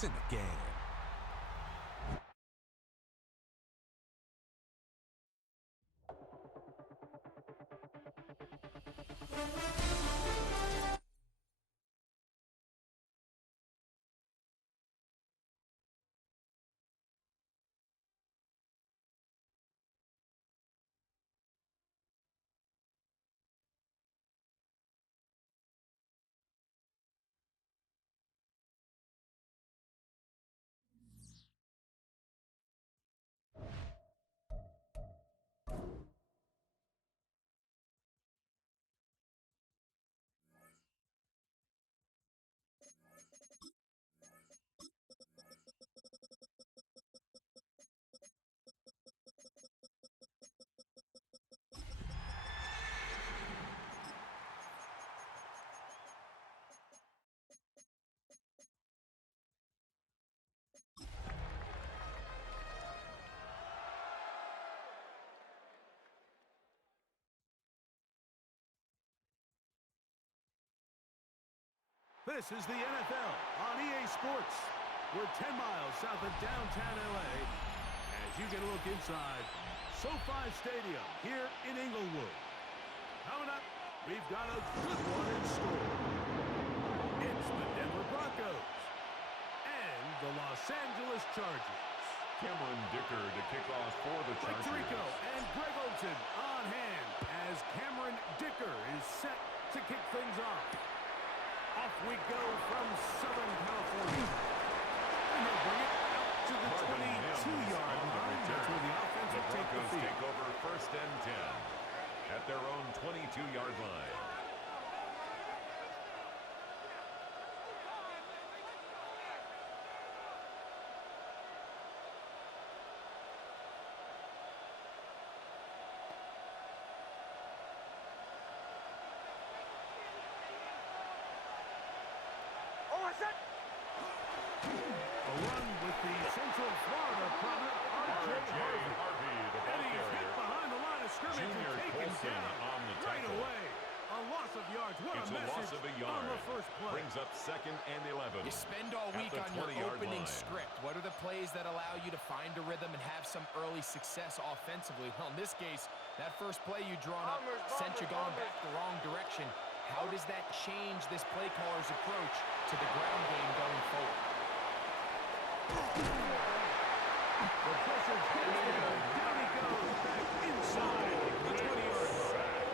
It's in the game. This is the NFL on EA Sports. We're 10 miles south of downtown LA as you get a look inside SoFi Stadium here in Inglewood. Coming up, we've got a good one in store. It's the Denver Broncos and the Los Angeles Chargers. Cameron Dicker to kick off for the Chargers. Mike Tirico and Greg Olsen on hand as Cameron Dicker is set to kick things off. Off we go from Southern California. And they'll bring it out to the 22-yard line. That's where the offense will take the field. Take over 1st and 10 at their own 22-yard line. A run with the Central Florida prominent R.J. Harvey. And he's hit behind the line of scrimmage and taken down on the right away. A loss of yards. What it's a message loss of a yard. on the first play. Brings up 2nd and 11. You spend all week on your opening script. What are the plays that allow you to find a rhythm and have some early success offensively? Well, in this case, that first play you drawn up sent you going back the wrong direction. How does that change this play caller's approach to the ground game going forward? The pressure's getting down. Down he goes back inside the 20-yard line.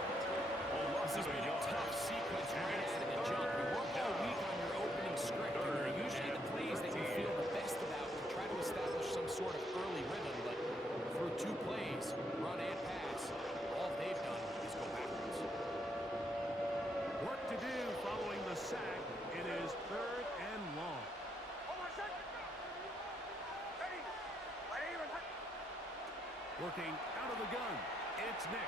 This has been a tough sequence right out of the jump. You worked all week on your opening script, and they're usually the plays that you feel the best about to try to establish some sort of early rhythm, but through 2 plays, run and pass, all they've done is go backwards. Work to do following the sack. It is 3rd and long. Working out of the gun. It's Nix.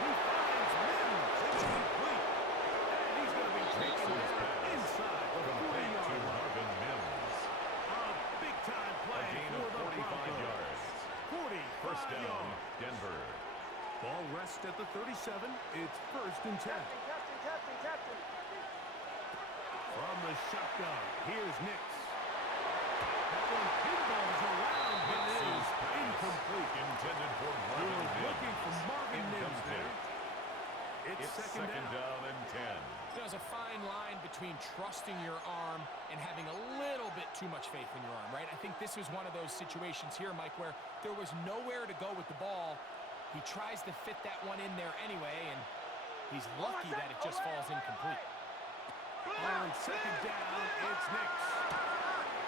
He finds Mims. It's complete. And he's going to be taken inside the 40-yard line. A big-time play for the Broncos. 45 First down, yards. Denver. Ball rests at the 37. It's 1st and 10. From the shotgun, here's Nix. That one pinballs around, but it is incomplete. Intended for You're Marvin Mims. looking for Marvin Mims there. It's second down. and 10. There's a fine line between trusting your arm and having a little bit too much faith in your arm, right? I think this was one of those situations here, Mike, where there was nowhere to go with the ball. He tries to fit that one in there anyway, and he's lucky that it just falls incomplete. On second down, it's Nix.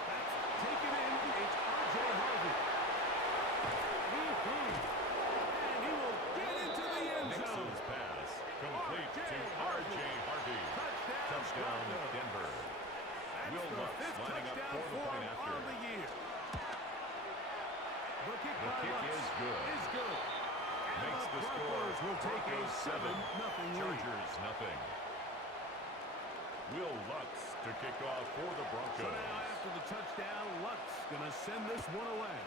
That's taken in. It's R.J. Harvey. And he will get into the end zone. Nixon's pass complete to R.J. Harvey. Touchdown, Denver. Will Lutz lining up for the point after. On the year. The kick is good. Makes the score. Will take a 7-0 lead. Chargers nothing. Will Lutz to kick off for the Broncos. So now after the touchdown, Lutz going to send this one away.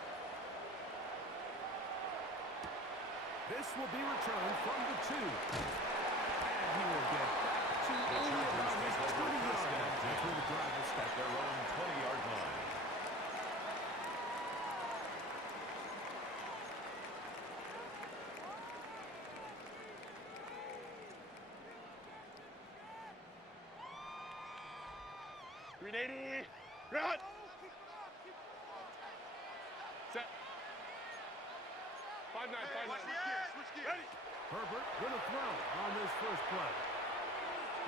This will be returned from the 2. And he will get back to only about his 20 yards. That's where the drive will start. 380. Run. Set. 5-9, 5-9. Switch gears. Ready. Herbert going to throw on this first play.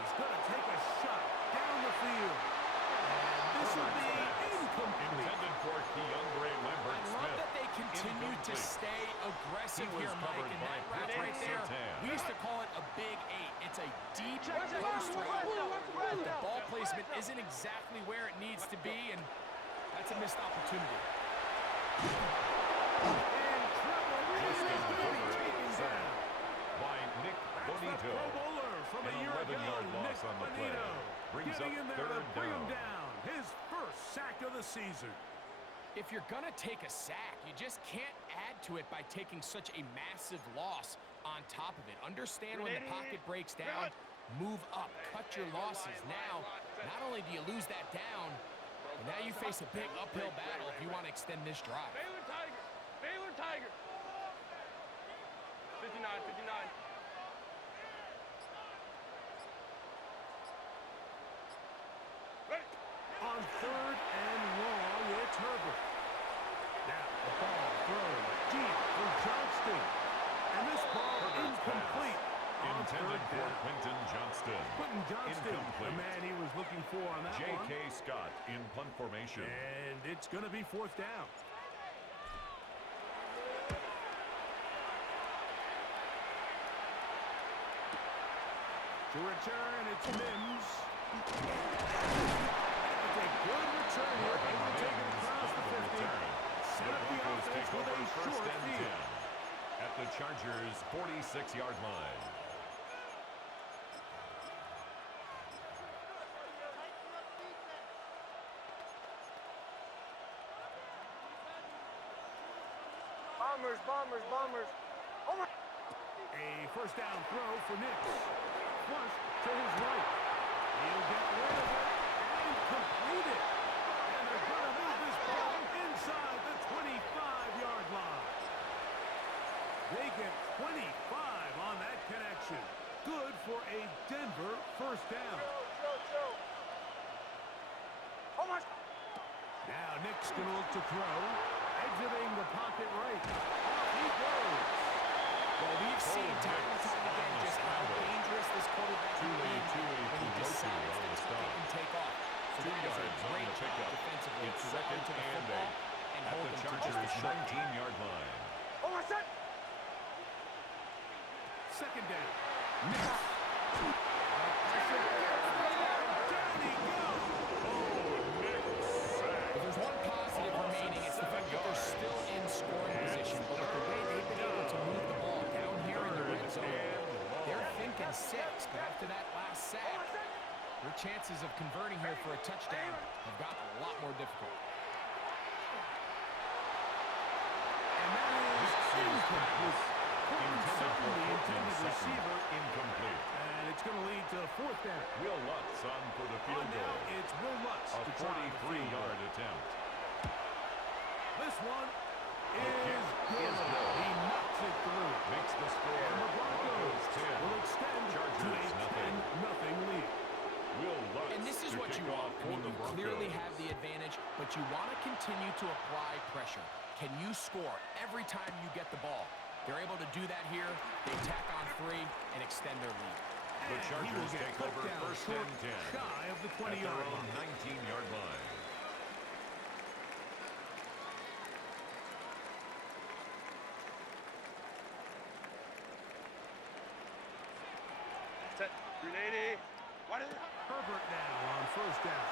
He's going to take a shot down the field. And this will be incomplete. Intended for Keandre Lambert I love that they continue to stay aggressive here, Mike, and that route right there, we used to call it a big 8. It's a deep post route, but the ball placement isn't exactly where it needs to be, and that's a missed opportunity. In trouble. He's going to be taken down. By Nick That's the Bonito. Pro Bowler from a An year ago, 11-yard loss Nick on the play. Bonito. Brings Getting up in there to third bring him down. down. His first sack of the season. If you're going to take a sack, you just can't add to it by taking such a massive loss on top of it. Understand when the pocket breaks down, move up, cut your losses. Now, not only do you lose that down, but now you face a big uphill battle if you want to extend this drive. Baylor Tiger. Baylor Tiger. 59, 59. Ready. On third and long, it's Herbert. Now the ball thrown deep for Johnston. And this ball incomplete. On Intended third for down. Quentin Johnston. Quentin Johnston, the Incomplete. man he was looking for on that one. J.K. Scott in punt formation. And it's going to be fourth down. To return, it's Mims. It's a good return here. Able to take it across the 50. Set up the Broncos offense take with over a first short and field. 10 at the Chargers' 46-yard line. Bombers, bombers, bombers. Oh my. A first down throw for Nix. Flush to his right. He'll get rid of it and complete it. And they're going to move this ball inside the 25-yard line. They get 25 on that connection. Good for a Denver first down. Oh my. Now Nick's going to look to throw. Exiting the pocket right. Off he goes. Well, we've seen time and time again just how dangerous this quarterback can be when he decides to tuck it and take off. So that is a great job defensively to second to the football and At hold the them to just Chargers' a short 19-yard line. Oh my set. Second down. Nick. Down he goes. If there's one positive remaining, it's the fact that they're still in scoring position. But with the way they've been able to move the ball down here in the red zone, they're thinking 6. But after that last sack, their chances of converting here for a touchdown have gotten a lot more difficult. And that is incomplete. Intended for The Portland's intended second. receiver. Incomplete. And it's going to lead to fourth down. Will Lutz on for the field On goal. now, it's Will Lutz A to try the field goal. 43-yard attempt. This one is kick good. is good. He knocks it through. Makes the score And the Broncos 10. will extend to Chargers, a nothing. 10-0 lead. Will Lutz And this is to what you kick want. off I for mean, the you clearly Broncos. have the advantage, but you want to continue to apply pressure. Can you score every time you get the ball? They're able to do that here. They tack on 3 and extend their lead. The And he will Chargers get take cut over down first short, and 10 shy of the at 20-yard their own line. 19-yard line. Set. 380. What is it? Herbert now on first down.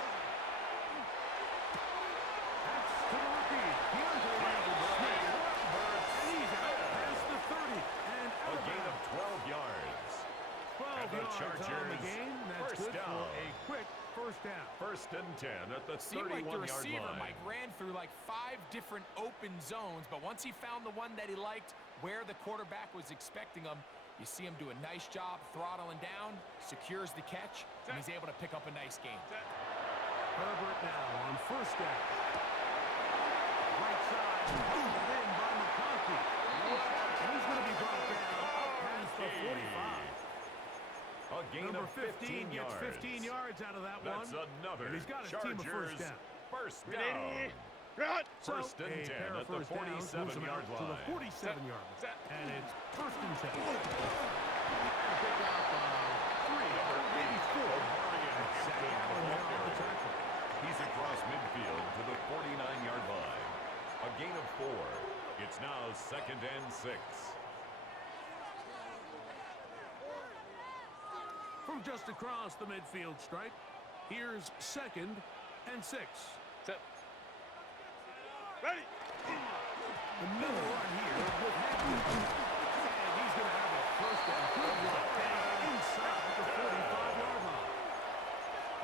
That's to the rookie. Keandre Lambert. And he's out past the 30. And A out of gain of bounds. 12 yards. 12 And the yards on the Chargers, game. That's first good down. for a quick first down. First and 10 at the Seemed like the 31-yard receiver, line. Mike, ran through like 5 different open zones, but once he found the one that he liked, where the quarterback was expecting him, you see him do a nice job throttling down, secures the catch, and he's able to pick up a nice gain. Herbert now on first down. Right side. Pulled it in by McConkey. And he's going to be brought down up past the 45. A gain Number of 15 gets 15 yards out of that one. That's another And he's got his team a first down. First down. First and 10 at the 47-yard to the line. 47-yard line. And it's first and 10. Pick up 3, maybe 4. Hampton on the tackle. He's across midfield to the 49-yard line. A gain of 4. It's now second and 6. From just across the midfield stripe, here's second and 6. Ready. Another run here with Hampton. And he's going to have a first and good run inside the 45-yard line.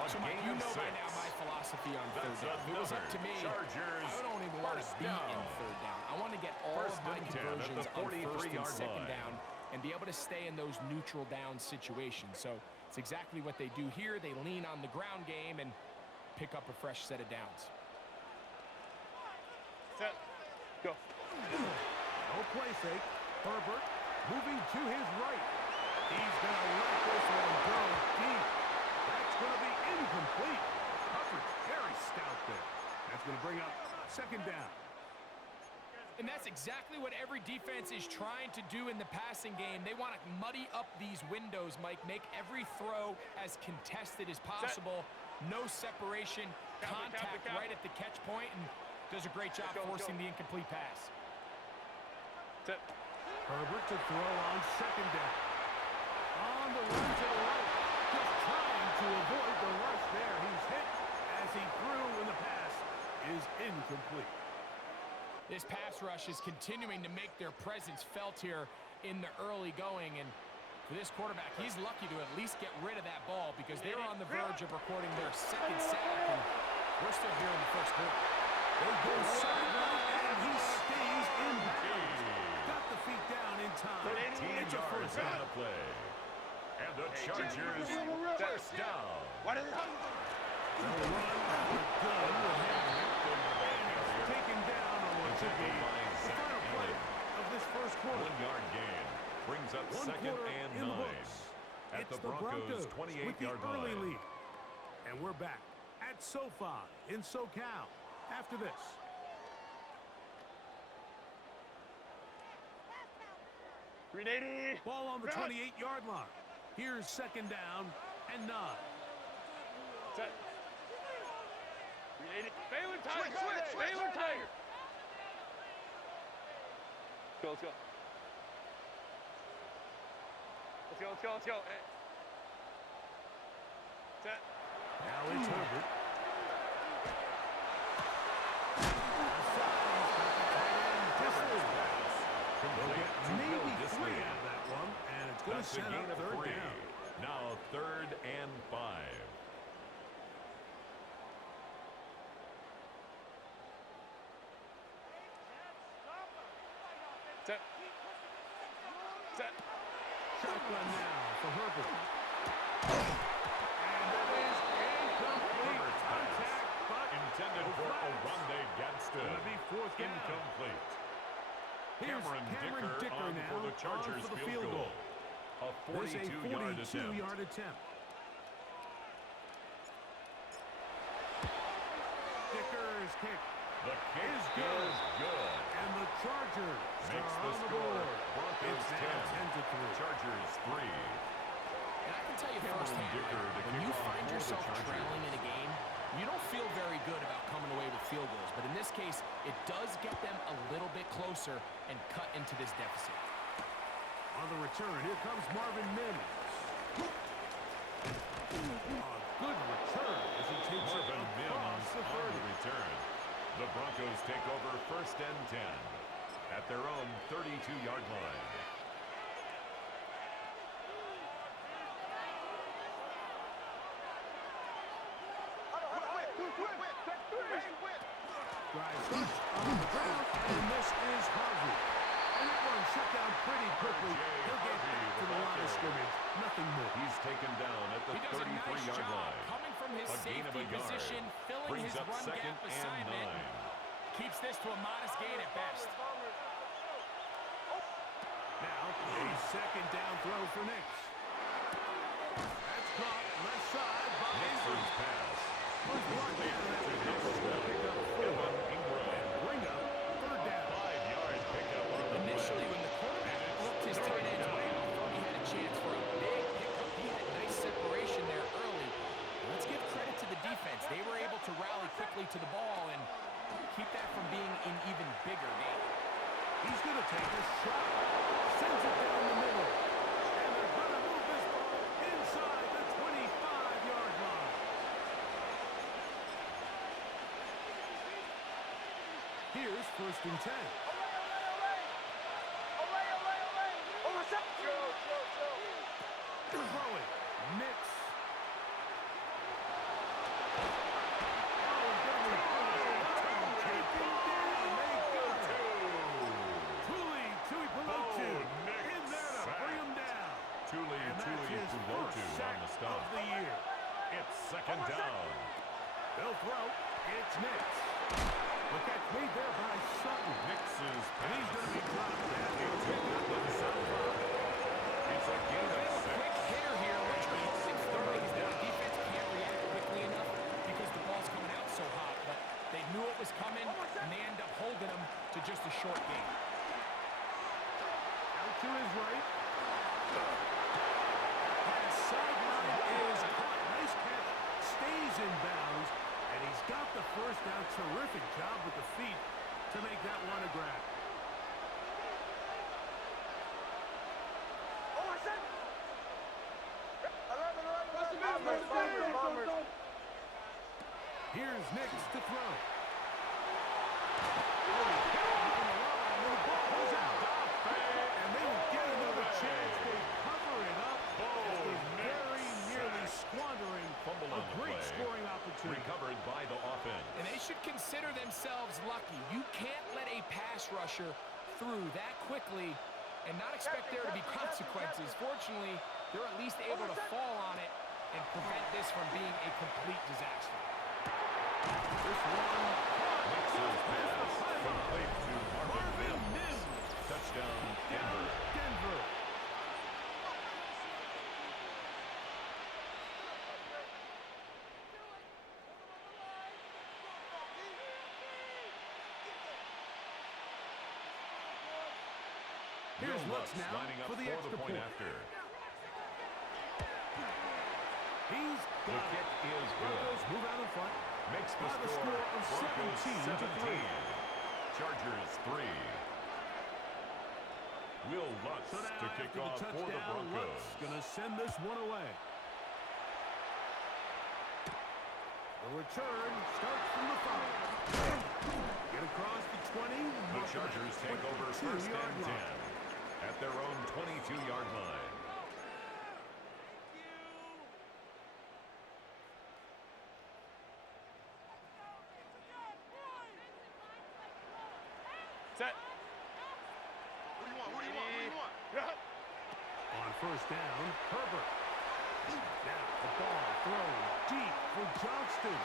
So, Mike, you know by now my philosophy on third down. If it was up to me, Chargers I don't even want to be in third down. I want to get all of my conversions on first and second down and be able to stay in those neutral down situations. So it's exactly what they do here. They lean on the ground game and pick up a fresh set of downs. Set. Go. No play fake. Herbert moving to his right. He's going to let this one go deep. That's going to be incomplete. Coverage very stout there. That's going to bring up second down. And that's exactly what every defense is trying to do in the passing game. They want to muddy up these windows, Mike, make every throw as contested as possible. No separation, contact right at the catch point, and does a great job forcing the incomplete pass. Set. Herbert to throw on second down. On the run to the right. Just trying to avoid the rush there. He's hit as he threw, and the pass is incomplete. This pass rush is continuing to make their presence felt here in the early going, and for this quarterback, he's lucky to at least get rid of that ball because they were on the verge of recording their second sack, and we're still here in the first quarter. They go sideline, and he stays in bounds. Got the feet down in time. 13 yards on the play. And the Chargers first down. What is it? The run good with Hampton. And it's taken down on what should be the final play of this first quarter. 1-yard gain brings up second and 9 at It's the Broncos' 28-yard with the early line. lead. And we're back at SoFi in SoCal after this. Ball on the 28-yard line. Here's second down and 9. Set. 380. Baylor Tiger. Switch. Baylor Tiger. Let's go. Let's go. Hey. Set. Now it's Herbert. Maybe 3 out of that one, and it's going to set up third down. Now third and 5. Set. Shotgun now for Herbert. And that is incomplete contact, but Intended for Oronde Gadsden. going to be fourth down. Incomplete. Here's Cameron Dicker on now for the Chargers on for the field goal. A There's a 42-yard attempt. 42-yard attempt. Dicker's kick The kick is is good. good. And the Chargers Makes are the on the score. board. Broncos It's now 10-3. Chargers 3. And I can tell you Cameron firsthand, Dicker to when kick you off find for the yourself Chargers. trailing in a game, you don't feel very good about coming away with field goals. But in this case, it does get them a little bit closer and cut into this deficit. On the return, here comes Marvin Mims. A good return as he takes it Marvin across Mims the on 30. the return. The Broncos take over first and 10 at their own 32-yard line. Drive starts on the ground, and this is Harvey. And that one shut down pretty quickly. He'll get back to the line of scrimmage. Nothing more. He's taken down at the He does a nice 33-yard job line. coming from his A gain of safety a yard. position, filling Brings his up run second gap and assignment. 9. Keeps this to a modest gain at best. Now, a second down throw for Nix. At First block man of that pass is going to pick up 4 and bring up third down. 5-yard pickup on the Initially, play. when the quarterback looked his tight ends way, I thought he had a chance for a big pickup. He had nice separation there early. Let's give credit to the defense. They were able to rally quickly to the ball and keep that from being an even bigger game. He's going to take a shot. Sends it down the middle. And they're going to move this ball inside the 25-yard line. Here's 1st and 10. Throwing. Nix. On the stop. Of the year. It's 2nd down. They'll throw. It's Nix. The catch made there by Sutton. Nix's And he's going to be dropped down. It's a gain of 6. Quick hitter here, which I'm hoping throwing is that the defense can't react quickly enough because the ball's coming out so hot. But they knew it was coming, and they end up holding him to just a short gain. Out to his right. Sideline is caught. Nice catch. Stays in bounds. And he's got the first down. Terrific job with the feet to make that one a grab. Here's Nix to throw. And they will get another chance. They cover it up. Very nearly squandering a great scoring opportunity. Recovered by the offense. And they should consider themselves lucky. You can't let a pass rusher through that quickly and not expect there to be consequences. Fortunately, they're at least able to fall on it and prevent this from being a complete disaster. This one. Nix's pass complete to Marvin Mims. Touchdown, Denver. Denver. Here's Lutz now lining up for the extra point. after. He's The got kick is Broncos good. move out in front. Makes the By the score score of Broncos 17-3. Chargers 3. Will Lutz So now to kick after off the for the touchdown, Broncos. Lutz gonna send this one away. The return starts from the 5. Get across the 20. The Chargers take over 1st and 10 at their own 22-yard line. Set. On 1st down, Herbert. Now the ball thrown deep for Johnston.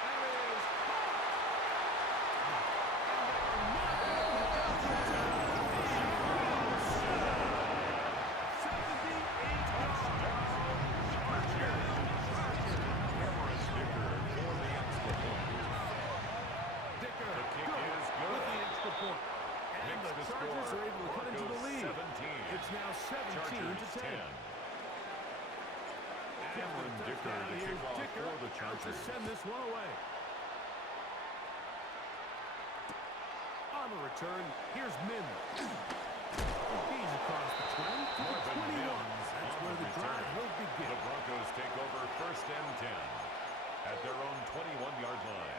That is caught. And the Chargers are able to cut into the lead. It's now 17-10. Cameron Dicker to kick off for the Chargers. To send this one away. On the return, here's Mims. He's across the 20 to the 21. That's where the drive will begin. The Broncos take over 1st and 10 at their own 21-yard line.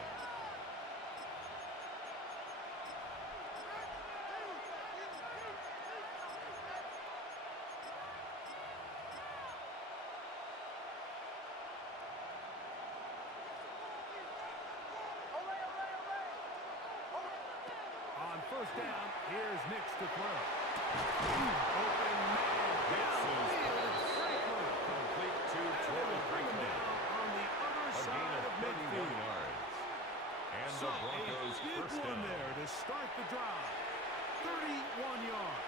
On 1st down, here's Nix to throw. Open man downfield. Franklin. Complete to Troy Franklin. On the other A gain side of of 31 midfield. yards. And So the Broncos a big 1st one down. there to start the drive. 31 yards.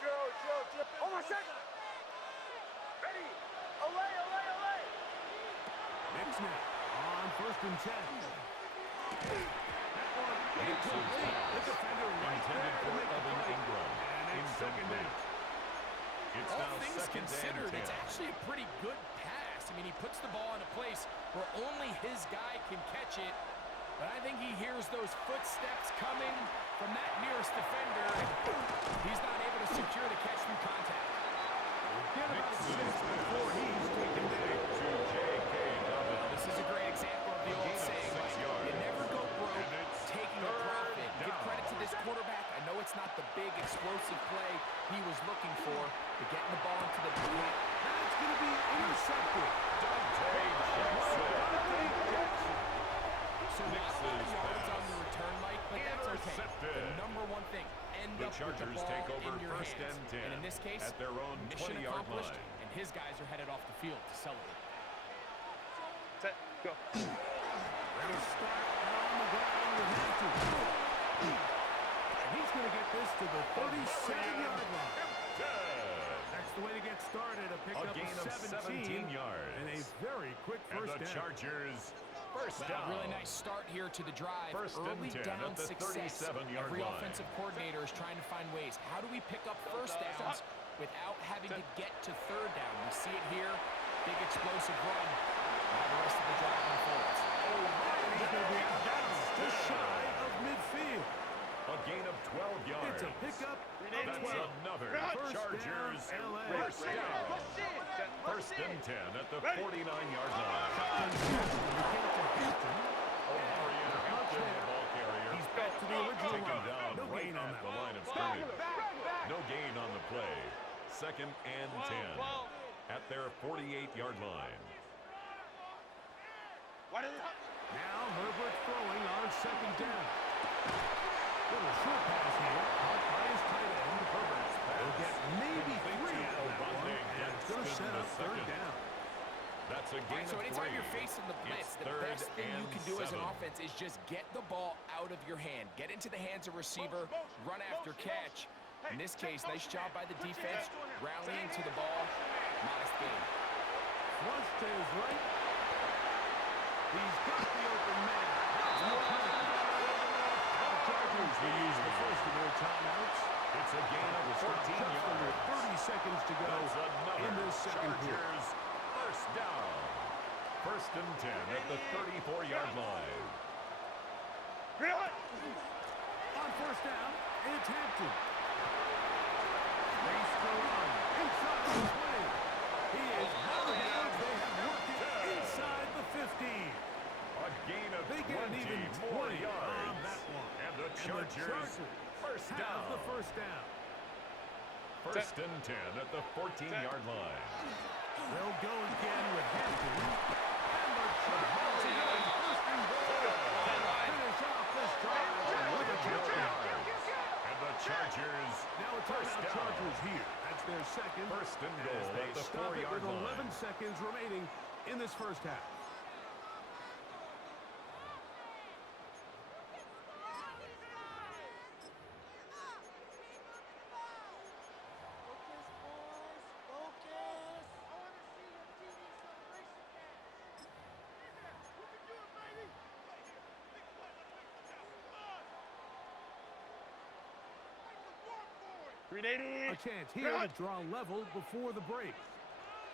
Joe. snap on 1st and 10. That one incomplete. The defender right intended there to for make the Evan play. Ingram. And it's second down. It's All now things 2nd considered, and 10. it's actually a pretty good pass. I mean, he puts the ball in a place where only his guy can catch it. But I think he hears those footsteps coming from that nearest defender. He's not able to secure the catch through contact. Get about 6 before he's taken down. To J.K. Dobbins. This is a great example of the old saying, like, you never go broke taking a profit. Give credit to this quarterback. I know it's not the big explosive play he was looking for, but getting the ball into the paint. That's going to be intercepted. Dante Jackson. So not a lot of yards on the return, Mike, but that's okay. Intercepted. The number one thing, end The up with the Chargers ball take over in your 1st hands. and 10 And in this case, at their own mission 20-yard accomplished, line. and his guys are headed off the field to celebrate. Set, go. They'll start on the ground with Hampton. And he's going to get this to the 37-yard line. That's the way to get started. A pickup gain of 17 yards. And a very quick And first the down. Chargers first Well, down. really nice start here to the drive. First and Early 10 down at the success. 37-yard Every line. offensive coordinator is trying to find ways. How do we pick up first downs without having to get to third down? We see it here. Big explosive run. Now the rest of the drive unfolds. And he's going to be out just shy of midfield. A gain of 12 yards. It's a pickup of That's 12. another First Chargers down, LA. first down. First and 10 at the 49-yard line. Omari and Hampton, the ball carrier. He's back to the original Taken line. down No right gain on at that the one. line of scrimmage. No gain on the play. 2nd and 10 at their 48-yard line. Now Herbert throwing on 2nd down. Little short pass here, caught by his tight end. Herbert's He'll get maybe Complete 3 to out of that one, Obande and it's going to Gadsden set the up third second. down. That's a All gain right, so of anytime 3. you're facing the blitz, It's the third best thing you and can do as an 7. offense is just get the ball out of your hand. Get into the hands of receiver, run after catch. In this case, nice job by the defense, rallying to the ball. Modest gain. Flush to his right. He's got the open man. That's the penalty. The Chargers will use the first of their timeouts. It's a gain of 14 Just under yards. 30 seconds to go That's another in this second quarter. Chargers first down. First and 10 at the 34-yard line. On first down, it's Hampton. Space to run. Inside the 20. He is out of bounds. They have worked it inside the 15. A gain of They get an 20 even more 20 yards. on that one. And the Chargers first have down. the first down. First and 10 at the 14-yard line. They'll go again with Hampton. And the Chargers on first and goal. Finish off this drive with a touchdown. And the Chargers Now a first timeout down. Chargers here. That's their second. First and goal As they at the stop it 4-yard with line. 11 seconds remaining in this first half. A chance here to draw level before the break.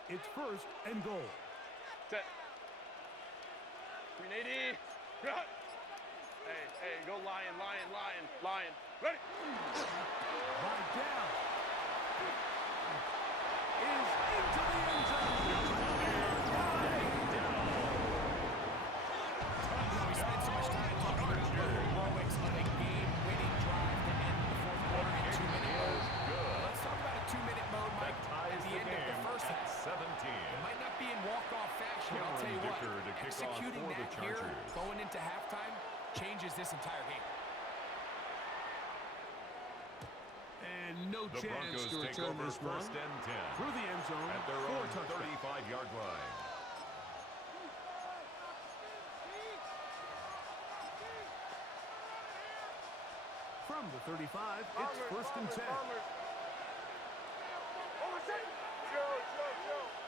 It's first and goal. Set. 380. Hey, go lion. Ready? By down. Is into the end zone. We spent so much time talking about the heroics of a game-winning drive to end the fourth quarter in 2-minute mode. Let's talk about a 2-minute mode, Mike, at the end of the first half. 17. It might not be in walk-off fashion, I'll tell you what. Dicker to kick off Executing for the that here, Chargers. going into halftime, changes this entire game. And no The chance Broncos to take return over this one. first and 10 Through the end zone at their for own a touchdown. 35-yard line. From the 35, it's first and 10. Joe.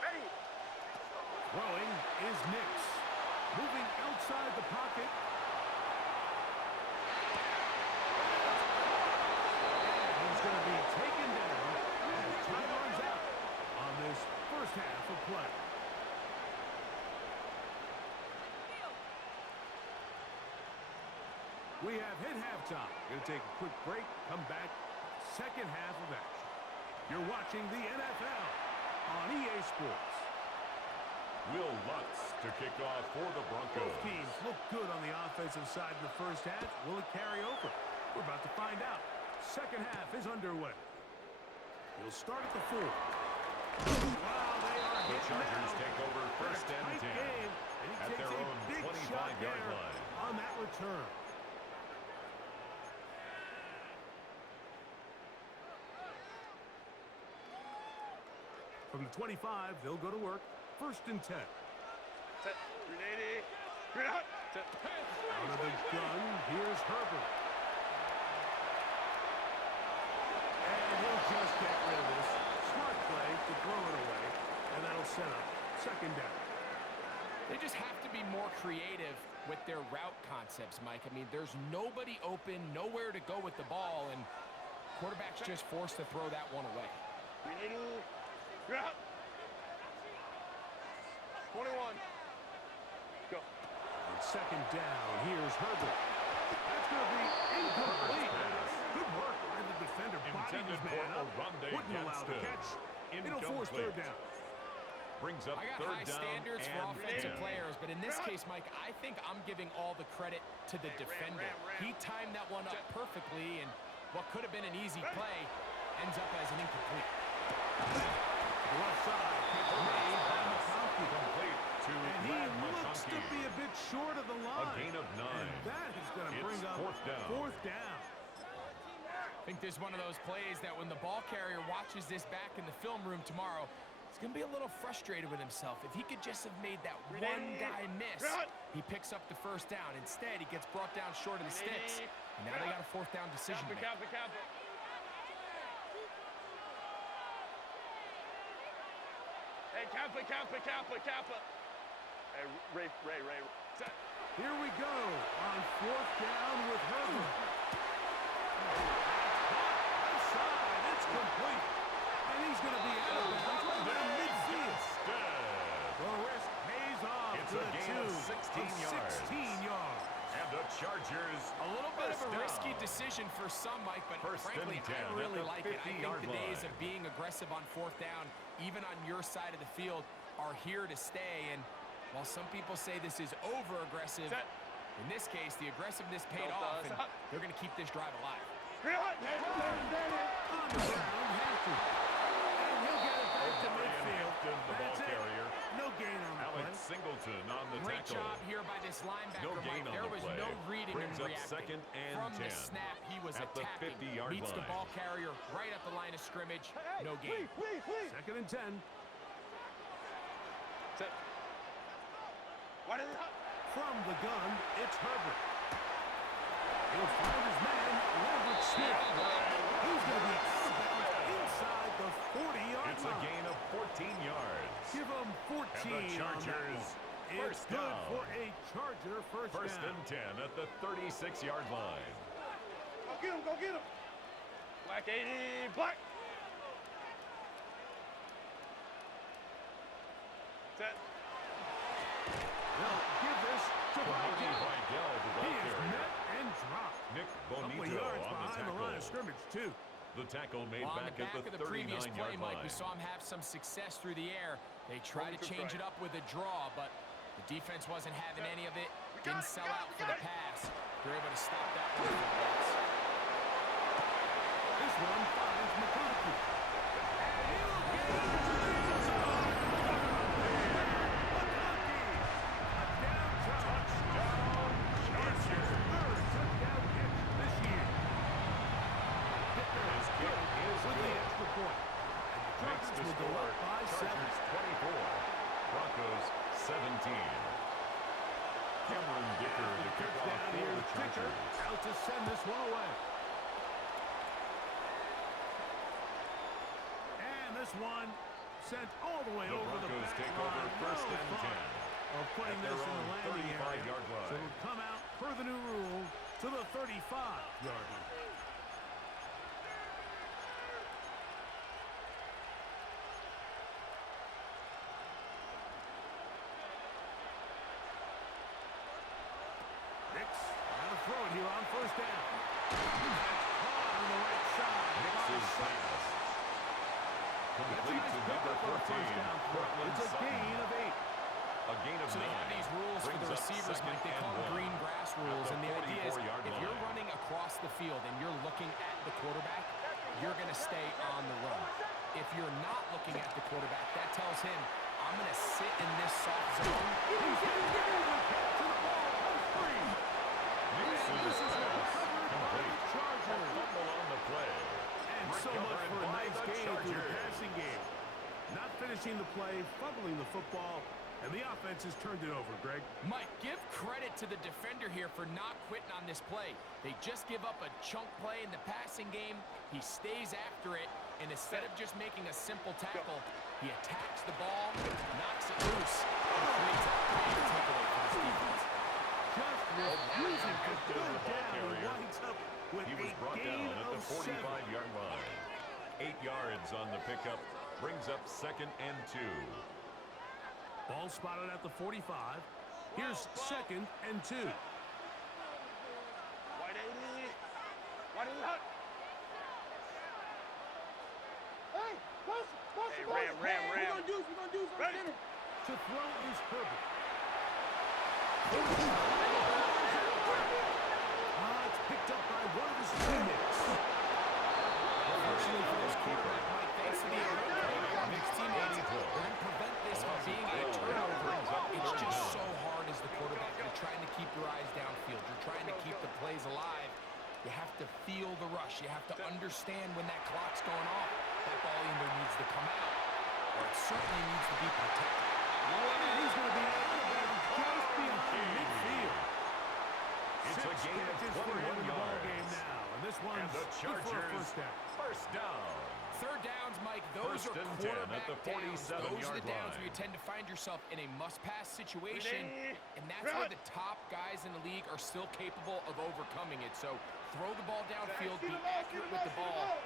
Ready? Throwing is Nix. Moving outside the pocket. And he's going to be taken down as time runs out on this first half of play. We have hit halftime. Going to take a quick break, come back, second half of action. You're watching the NFL on EA Sports. Will Lutz to kick off for the Broncos. Both teams look good on the offensive side in the first half. Will it carry over? We're about to find out. Second half is underway. He'll start at the 4. Wow, they are The hitting Chargers now. take over first and 10 game, and he at takes their a own big 25-yard shot line. on that return. From the 25, they'll go to work. First and 10. Set. Grenade. Grenade. Set. Out of the gun, here's Herbert. And he'll just get rid of this. Smart play to throw it away, and that'll set up second down. They just have to be more creative with their route concepts, Mike. I mean, there's nobody open, nowhere to go with the ball, and quarterback's just forced to throw that one away. Grenade. Grenade. 21. Go. On second down, here's Herbert. That's going to be incomplete. Good work by the defender. Bodied his man up. Wouldn't allow the catch. It'll force third down. Brings up I got third high down standards for and offensive 10. players, but in this case, Mike, I think I'm giving all the credit to the defender. He timed that one up perfectly, and what could have been an easy play ends up as an incomplete. The left side, catch made by McConkey. Complete to And he Brad looks to McConkey. be a bit short of the line. A gain of 9. And that is going to It's bring up fourth down. fourth down. I think this is one of those plays that when the ball carrier watches this back in the film room tomorrow, he's going to be a little frustrated with himself. If he could just have made that one guy miss, he picks up the first down. Instead, he gets brought down short of the sticks, and now they got a fourth down decision to make. Hey, Kappa. Hey, Ray. Set. Here we go on fourth down with Herbert. Outside, it's complete. And he's going to be out of bounds right down midfield. The risk pays off It's to a the gain of 16 yards. 16 yards. And the Chargers A little bit of first a risky down. decision for some, Mike, but First frankly, and 10 I at really the like it. I think 50-yard the days line. of being aggressive on fourth down, even on your side of the field, are here to stay. And while some people say this is over-aggressive, in this case, the aggressiveness paid off, and they're going to keep this drive alive. On the ground, Hampton. And he'll get it back to midfield. Hampton, the ball That's it. carrier. No gain on the Alex play. Singleton on the Great tackle. job here by this linebacker, No gain Mike. on There the was play. no reading Brings and up reacting. second and From 10 the snap, he was at the attacking. 50-yard Meets the line. ball carrier right at the line of scrimmage. No gain. Second and 10. Set. What is it? From the gun, it's Herbert. He'll find his man, Leonard Smith. He's going to be out of bounds inside the 40-yard line. It's a gain of 14 yards. Give him 14 And the on that Chargers one. It's first good down. for a Charger first First down. and 10 at the 36-yard line. Go get him. Black 80, black. Set. They'll give this to Vidal, Vidal. the He ball is carrier. met and dropped. Nick Couple of Bonito yards on the behind the line of tackle. scrimmage, too. The tackle made Well, on back the at back the of the previous play, 39-yard Mike, line. we saw him have some success through the air. They tried to change it up with a draw, but the defense wasn't having any of it. Didn't sell out for the pass. They're able to stop that one. This one finds McConkey. And he'll get it to the end zone. McConkey. Touchdown, Chargers. It's his third touchdown catch this year. His kick is With the good. extra point. And the Makes Chargers the will go score up by 7. Chargers 24, Broncos 17. Cameron Dicker to kick off Touchdown for here. the Dicker Chargers. out to send this one away. And this one sent all the way The over the Broncos back take line. over first No and fun. 10 of putting this in the landing area. 35-yard line. So it'll come out per the new rule to the 35-yard line. Throw it here on first down. Caught on the right side. Nix's pass. Complete to number 14. It's a gain of 8. A gain of 9. So they have these rules for the receivers, Mike. They call them green grass rules. And the idea is if you're running across the field and you're looking at the quarterback, you're going to stay on the run. If you're not looking at the quarterback, that tells him, I'm going to sit in this soft zone. He's going to get over to the ball. Free. This is complete. Chargers. Fumble on the play. And so much for a nice game through the passing game. Not finishing the play, fumbling the football, and the offense has turned it over, Greg. Mike, give credit to the defender here for not quitting on this play. They just give up a chunk play in the passing game. He stays after it, and instead of just making a simple tackle, he attacks the ball, knocks it loose, and creates a big takeaway for this defense. Just refusing to go down. He winds up with He was brought down at the 45-yard line. 8 yards on the pickup. Brings up 2nd and 2. Ball spotted at the 45. Here's 2nd and 2. Hey, Ram. We're gonna do this. Ready? To throw is Herbert. It's picked up by one of his teammates. Unfortunately for this quarterback, Mike, thanks to the play of his teammates, will prevent this from being a turnover. It's just so hard as the quarterback. You're trying to keep your eyes downfield. You're trying to keep the plays alive. You have to feel the rush. You have to understand when that clock's going off. That ball either needs to come out, or it certainly needs to be protected. He's going to be out of bounds just behind midfield. It's a gain of 21 yards. Now, and this one's And the good for a Chargers, first down. Third downs, Mike, those First are and 10 quarterback at the downs. Those are 47-yard the downs line. where you tend to find yourself in a must-pass situation, and that's where the top guys in the league are still capable of overcoming it. So throw the ball downfield, be accurate with the ball.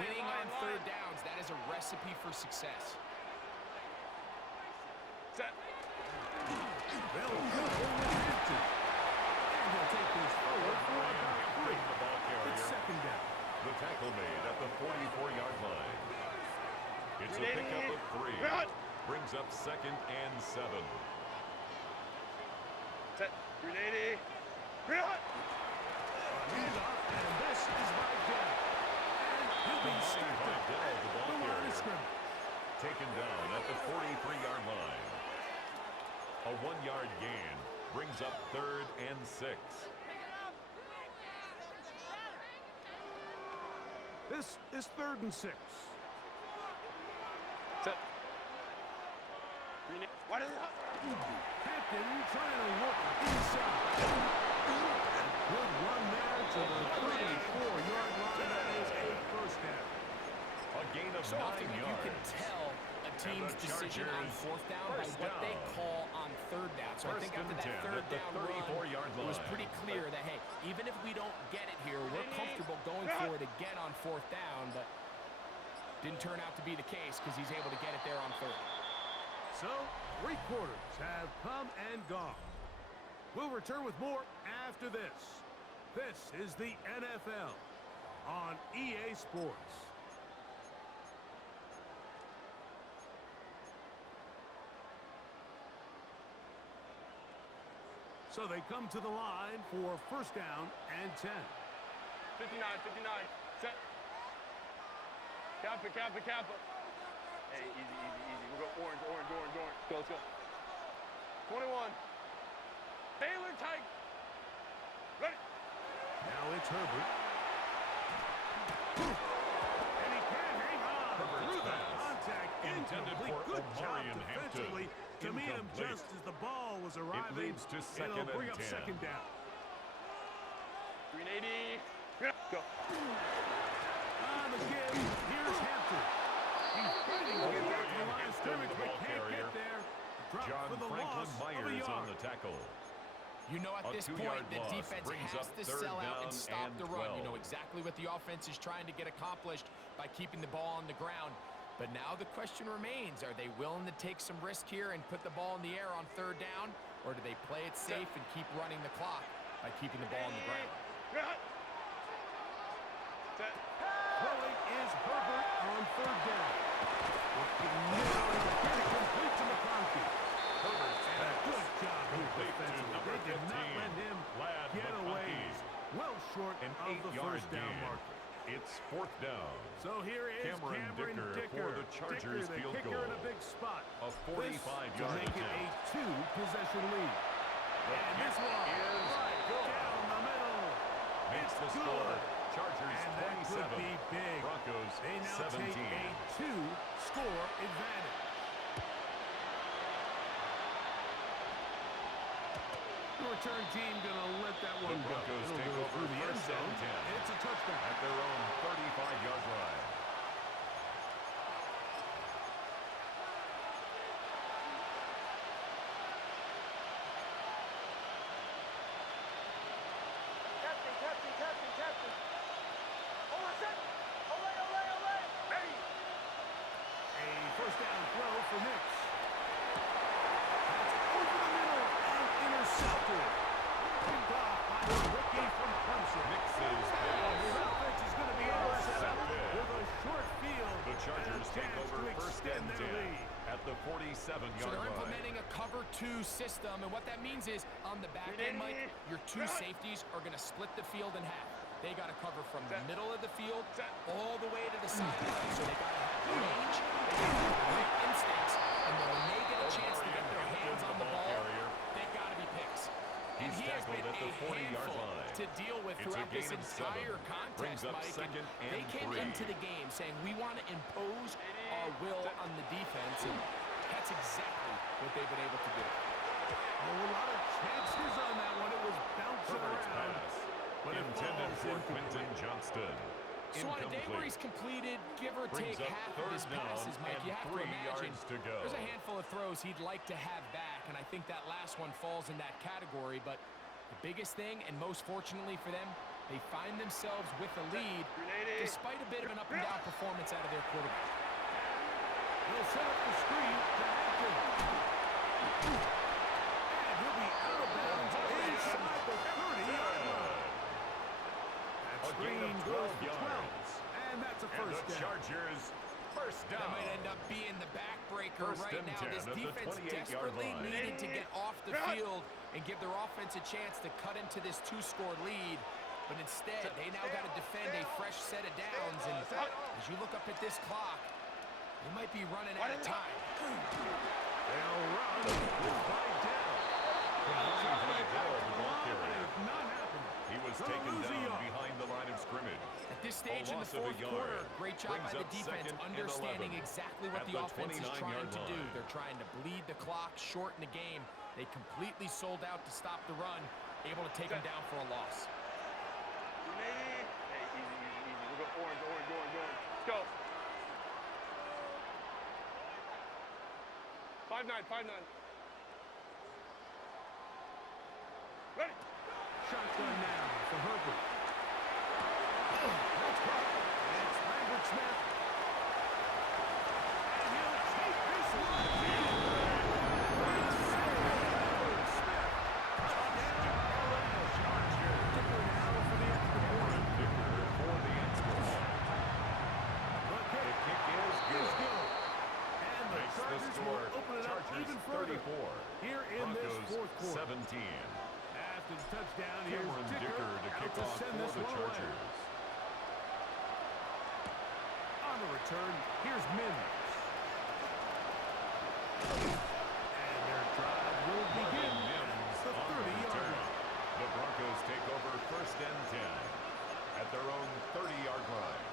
Winning on third downs, that is a recipe for success. Set. They'll go with empty. And he'll take this forward for about 3. The ball carrier. It's 2nd down. The tackle made at the 44-yard line. It's a pickup of 3. Brings up 2nd and 7. Set. 380. Handoff, and this is by Dell. And he'll be stripped By up. Dell, the ball The line of carrier. scrimmage. Taken down at the 43-yard line. A 1-yard gain brings up 3rd and 6. This is 3rd and 6. Set. What is it? Hampton trying to work inside. Good run there to the 34-yard line. That is a first down. A gain of So 9 often you yards. can tell a team's the decision on Chargers, fourth down by first what they down. call on third down. So I think First after and that 10 third at the down run, 34-yard it was line. pretty clear that, hey, even if we don't get it here, we're comfortable going for it again on fourth down, but didn't turn out to be the case because he's able to get it there on third. So, 3 quarters have come and gone. We'll return with more after this. This is the NFL on EA Sports. So they come to the line for first down and 10. 59. Set. Kappa. Hey, easy. We'll go orange. Go, let's go. 21. Taylor tight. Ready. Now it's Herbert. And he can't hang on through the contact. Intended Incomplete. for Good job Omarion Hampton. defensively to meet him Incomplete. just as the ball was arriving. leads to It'll 2nd bring and up 10. 2nd down. 380. Go. On the give, here's Hampton. He's fighting to get back to the line of scrimmage, but can't get there. struck John for the Franklin loss of a Myers on yard. the tackle. You know, at A this 2-yard point, the loss defense brings has up to third sell out down and stop and the run. 12. You know exactly what the offense is trying to get accomplished by keeping the ball on the ground. But now the question remains, are they willing to take some risk here and put the ball in the air on third down? Or do they play it safe and keep running the clock by keeping the ball on the ground? Throwing is Herbert on third down. Looking now to get it complete to McConkey. Herbert's And a pass good job here complete to defensively. number They did not 15, let him Lad get away. McConkey. Well short An of the 8-yard first down gain. marker. It's fourth down. So here is Cameron Dicker for the Chargers the field kicker goal. in a big spot. A 45-yard to make it a attempt. two-possession lead. And this one is right good. down the middle. Makes It's the good. score. Chargers And that 27. could be big. Broncos They now 17. take a two-score advantage. The return team gonna let that one The go. Broncos It'll take go over through the end first and zone. 10. It's a touchdown. At their own 35-yard line. Captain. Hold on, set. Ole. Hey. A first down throw for Nix. That's over the middle and intercepted. Picked off by the rookie from Clemson. Nix's The pass. offense is going to be able to set up Intercepted. with a short field. The Chargers and a take chance over to first extend and their 10 lead. at the So 47-yard they're line. implementing a cover 2 system, and what that means is on the back end, Mike, your two safeties are going to split the field in half. They got to cover from the middle of the field all the way to the sideline. So they got to have range, they got to have great instincts, and then when they get a chance to get their hands on the ball, they got to be picks. And He's he has tackled been at the a 40-yard handful line. to deal with It's a throughout this gain of 7. entire Brings contest, up Mike. second and They came 3. into the game saying, we want to impose our will on the defense, and that's exactly what they've been able to do. Oh, a lot of chances on that one. It was bouncing Herbert's around. pass. But it Intended falls for incomplete. Quentin Johnston. So on a day where he's Incomplete. completed, give or Brings take up half of third his down passes, Mike, and you have to 3 imagine yards to go. there's a handful of throws he'd like to have back, and I think that last one falls in that category. But the biggest thing, and most fortunately for them, they find themselves with a lead despite a bit of an up-and-down performance out of their quarterback. They'll set up the screen to Hampton. And he'll be out of bounds inside the 30-yard line. That A gain screen of goes 12 for 12. yards. And that's a And first the down. Chargers first That down. might end up being the backbreaker First right and now. 10 This at the defense 28-yard desperately line. needed to get off the field and give their offense a chance to cut into this 2-score lead. But instead, they now got to defend a fresh set of downs. And as you look up at this clock, they might be running out of time. They'll run with right down. Flag down the ball carrier. It's not happening. He was Gonna taken lose a down yard. behind the line of scrimmage. At this stage in the loss of a fourth quarter, yard. great job Brings by the up defense, second and understanding 11 exactly what at the the offense is 29-yard trying to do. line. They're trying to bleed the clock, shorten the game. They completely sold out to stop the run, able to take them down for a loss. Hey, easy. We'll go orange. Let's go. 5-9. Ready. Shotgun now for Herbert. That's caught. It's Lambert Smith. And he'll take this one. Great save, Lambert Smith. Touchdown, LA. Dicker now for the extra point. Dicker for the extra point. The kick is good. And the Makes the Chargers score. will open it up Chargers even further 34. here in this Broncos fourth quarter. 17. After the touchdown, here's Cameron Dicker Dicker to out kick to off send for this the one away. Chargers. On the return, here's Mims. And their drive will begin Mims the on the 30-yard return. line. The Broncos take over first and 10 at their own 30-yard line.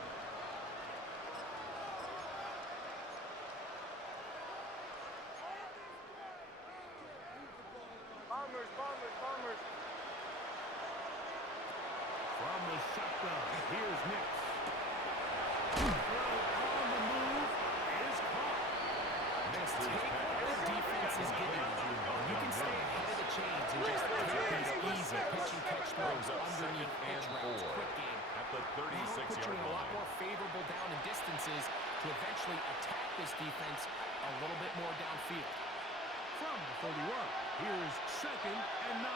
Bombers. From the shotgun, here's Nix. Throw on the move is caught. Nix is take what the defense is giving you. You can stay ahead of the chains and just take these easy pitch and catch throws underneath pitch routes. Quick game. At the Now it'll 36-yard put you in a lot line. more favorable down and distances to eventually attack this defense a little bit more downfield. From the 31, here's 2nd and 9.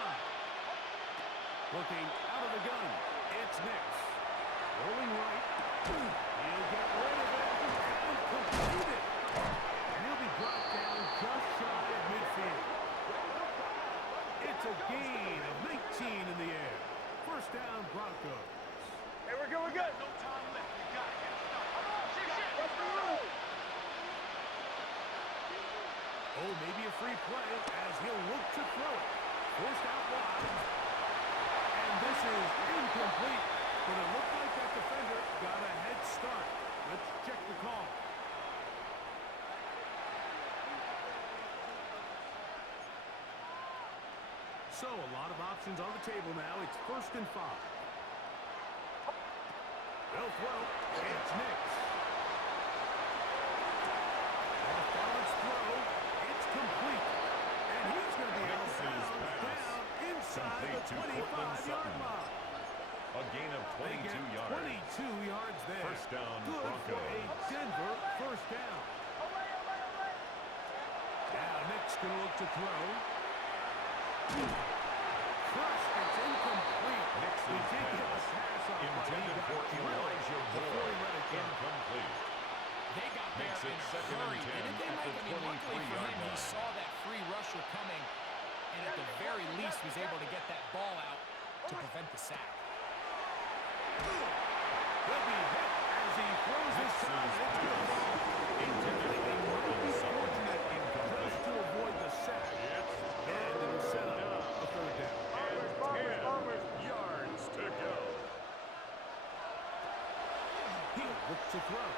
Looking out of the gun, it's Nix. Rolling right. He'll get rid of it and complete it. And he'll be brought down just shy of midfield. It's a gain of 19 in the air. First down, Broncos. Hey, we're good, we're good. No time left. You got it. What's the rule? Oh, maybe a free play as he'll look to throw it. Forced out wide. And this is incomplete. But it looked like that defender got a head start. Let's check the call. So, a lot of options on the table now. It's 1st and 5. They'll throw. It's Nix. Off-balance throw. It's complete. And he's going to be out of bounds down inside the 25-yard line. A gain of 22 yards. 22 yards there. First down, Good Broncos. for a Denver first down. Now Nix going to look to throw. Crushed. It's incomplete. Nix's He did get a pass pass off, but he intended got for drilled Elijah before he Moore. let it go. Incomplete. They got there Makes it in a 2nd and hurry. 10 Didn't they, at Mike? the I mean, luckily for 23-yard him, he line. saw that free rusher coming, and at the very least was able to get that ball out to prevent the sack. He'll be hit as he throws this time. It's going to fall incomplete. They might be fortunate just to avoid the sack. And it'll set up a 3rd down. Bombers. Yards to go. He'll look to throw.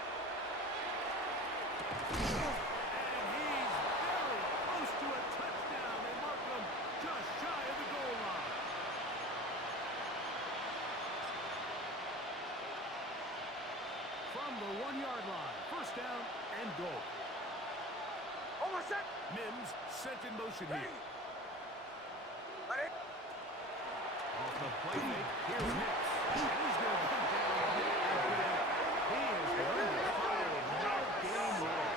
And he's very close to a touchdown. They mark him just shy of the goal line. From the 1-yard line, first down and goal. Almost set. Mims sent in motion here. Ready? Off the play fake, here's Nix. And he's going to come down here again. He is going to fire no game long.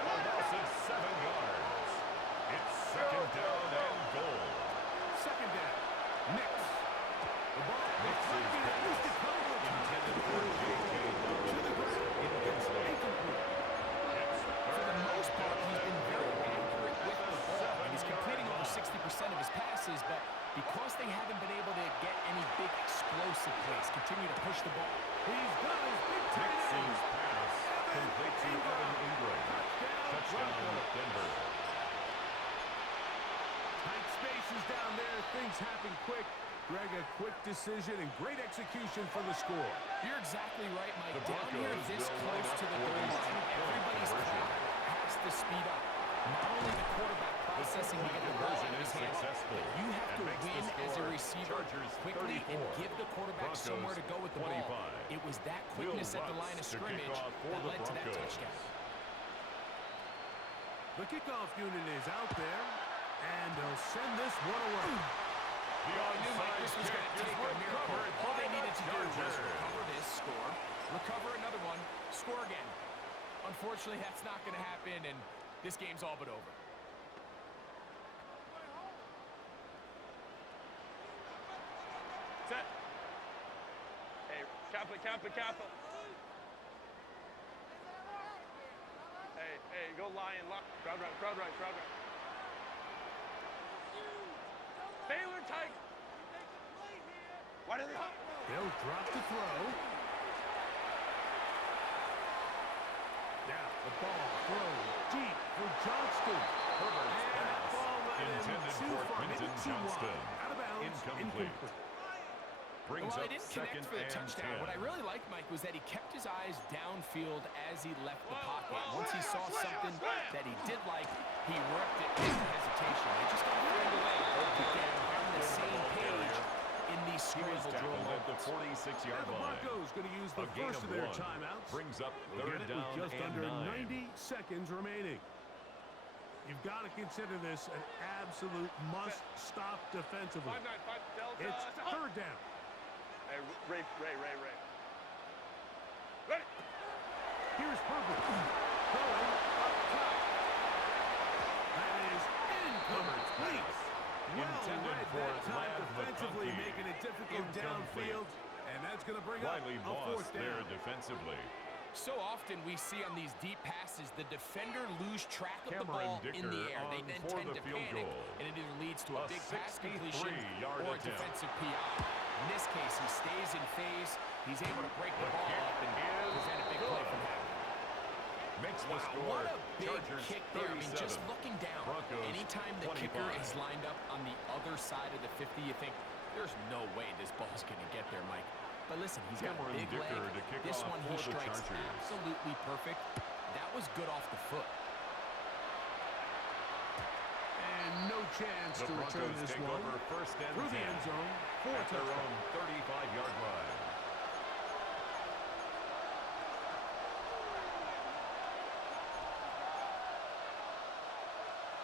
A loss of 7 yards. It's 2nd down and goal. 2nd down, Nix. The ball Nix's deflected. It used to come to the top. intended for J.K. To the ground. Incomplete. For the most part, he's been very accurate with the ball. And he's completing over 60% of his passes, but because they haven't been able to get any big explosive plays, continue to push the ball. He's got his big tight Nix's end. pass complete to Evan Ingram. Touchdown, Denver. Tight spaces down there. Things happen quick. Greg, a quick decision and great execution for the score. You're exactly right, Mike. The Down here Broncos this will close line to up the for goal a line, two-point everybody's conversion. clock has to speed up. Not only the quarterback processing to get the ball conversion in his is hands, successful but you have and to makes the win as a score receiver Chargers quickly and 34, give the quarterback Broncos somewhere to go with the ball. 25. It was that Will quickness at the Lutz line of to kick scrimmage off for that the led to that Broncos. touchdown. The kickoff unit is out there, and they'll send this one away. The I knew, Mike, onside this was kick going to is take a miracle. recovered All by they the needed to do was Chargers. recover this, score, recover another one, score again. Unfortunately, that's not going to happen, and this game's all but over. Set. Hey, Kappa. Hey, go lion. Crowd right. Baylor Tiger. What is it? They'll drop the throw. Now the ball thrown deep for Johnston. Herbert's And that pass ball led him intended too for far, maybe Quentin too wide. Johnston. Out of bounds, Incomplete. Brings Well, up he didn't 2nd connect for the and touchdown. 10. What I really liked, Mike, was that he kept his eyes downfield as he left the pocket. Once he saw something that he did like, he ripped it without hesitation. They just got to find a way to get on the same page in these He was scramble drill tackled at the moments. 46-yard And the line. Broncos going to use the A gain first of of their 1 timeouts. brings up We'll 3rd get it with down just and under 9. 90 seconds remaining. You've got to consider this an absolute must-stop defensively. 5-9, 5 Delta. It's third down. Hey, Ray. Ready? Here's Herbert. Going up top. That is incomplete. Well read that time defensively, making it difficult downfield. And that's going to bring up Riley a Moss fourth there down. defensively. So often we see on these deep passes, the defender lose track of the Cameron ball in the Dicker air. They on then for tend the to field panic, goal. and it either leads to a big pass completion 63-yard or a attempt. defensive PI. In this case, he stays in phase. He's able to break the ball up and prevent a big play from happening. Makes the score. What a big Chargers kick there. I mean, 37. just looking down, Broncos anytime the 25. kicker is lined up on the other side of the 50, you think, there's no way this ball's going to get there, Mike. But listen, he's got a Cameron big Dicker leg. to kick This off one he for the strikes Chargers. absolutely perfect. That was good off the foot. And no chance The to return Broncos this take one. over first and Through the 10 end zone for a at their touchdown. own 35-yard line.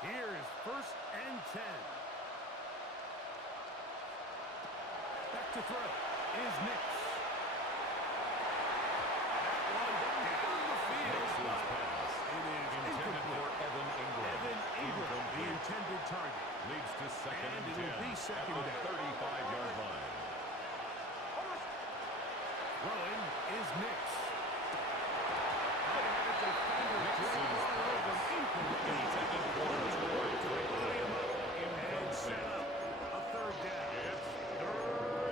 Here is first and 10. Back to throw is Nix. That one down the field. Nix's But pass. it is Intended for incomplete. Evan Ingram. Evan Ingram, the Incomplete. intended target. Leads to second And and it'll 10 be second at the down. 35-yard line. Throwing is Nix. The defender dribbles all over him. Incomplete. Intended for Troy Franklin. And set up a third down.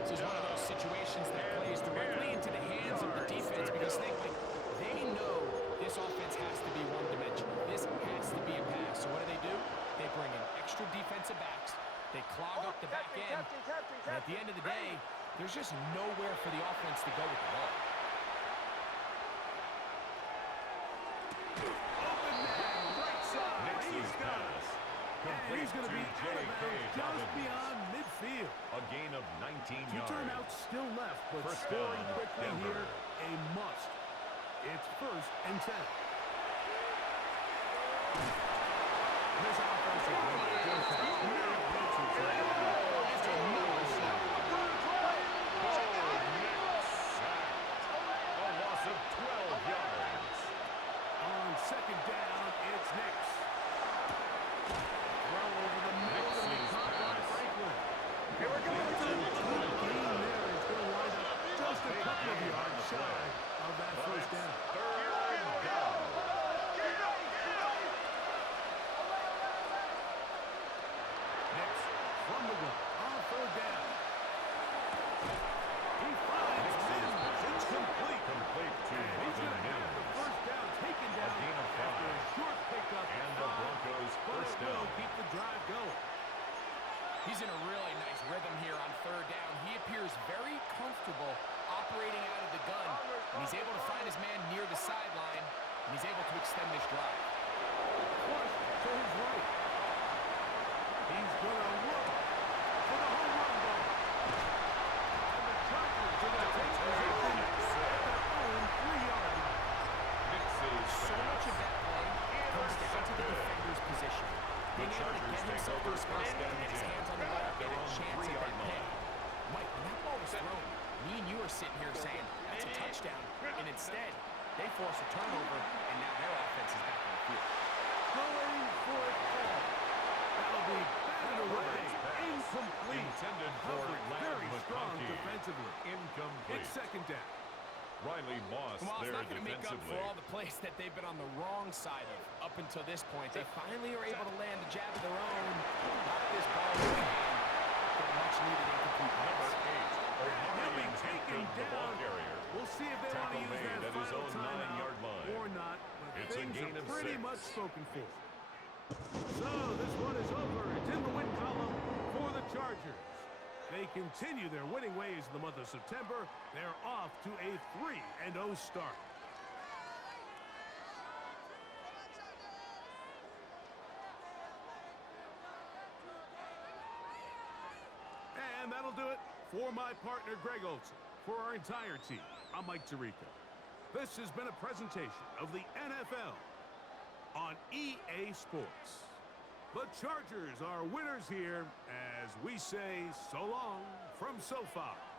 This is one of those situations that plays directly into the hands of the defense because they know this offense has to be one-dimensional. This has to be a pass. So what do? They bring in extra defensive backs. They clog up the back end. And at the end of the day, there's just nowhere for the offense to go with the ball. Open man, right side. Nix's He's got it. pass. And Complete he's going to be to out of J.K. bounds just Dobbins. beyond midfield. A gain of 19 Two yards. timeouts still left, but First scoring down, quickly Denver. here, a must. It's first and 10. This offensive line just has many blitzes right now. It's another sack. A loss of 12 yards. On second down, it's Nix. Throw over the middle to be caught by Franklin. Here we go. It's a good gain there. It's going to wind up just a couple of yards shy of that But first it's down. third down. Nix from the gun on third down. He finds Mims. It's complete. Complete to And he's going to have the Mims. first down taken A down gain of after a 5. short pickup. And the Broncos but first it will down. keep the drive going. He's in a really nice rhythm here on third down. He appears very comfortable operating out of the gun. And he's able to find his man near the sideline, and he's able to extend this drive. Flush to his right. He's going to look for the home run ball. And the Chargers are going to take position at their own 3-yard line. Nix's So much of pass. that play comes down to the Intercepted. defender's position. Being able to Chargers get take himself over to spot first and down get his 10 hands on the ball at their and a own chance at 3-yard that line. pay. Mike, when that ball was thrown, me and you are sitting here saying, that's a touchdown. And instead, they force a turnover, and now their offense is back on the field. Going for it all. That'll be batted away. Pass. Incomplete. Intended for Coverage Lamb very strong McConkey. defensively. Incomplete. It's second down. Riley Moss Well, it's there not going to make up defensively. for all the plays that they've been on the wrong side of up until this point. They finally are able to land a jab of their own, knock this ball away, and get a much-needed incomplete Number pass. 8. He'll be O'Brien taken the ball down. carrier. We'll see if they want to Tackle use made that at his final own timeout 9-yard line. or not. But It's a things gain are of pretty 6. much spoken for. So this one is over. It's in the win column for the Chargers. They continue their winning ways in the month of September. They're off to a 3-0 start. And that'll do it for my partner, Greg Olson. For our entire team, I'm Mike Tirico. This has been a presentation of the NFL on EA Sports. The Chargers are winners here as we say so long from SoFi.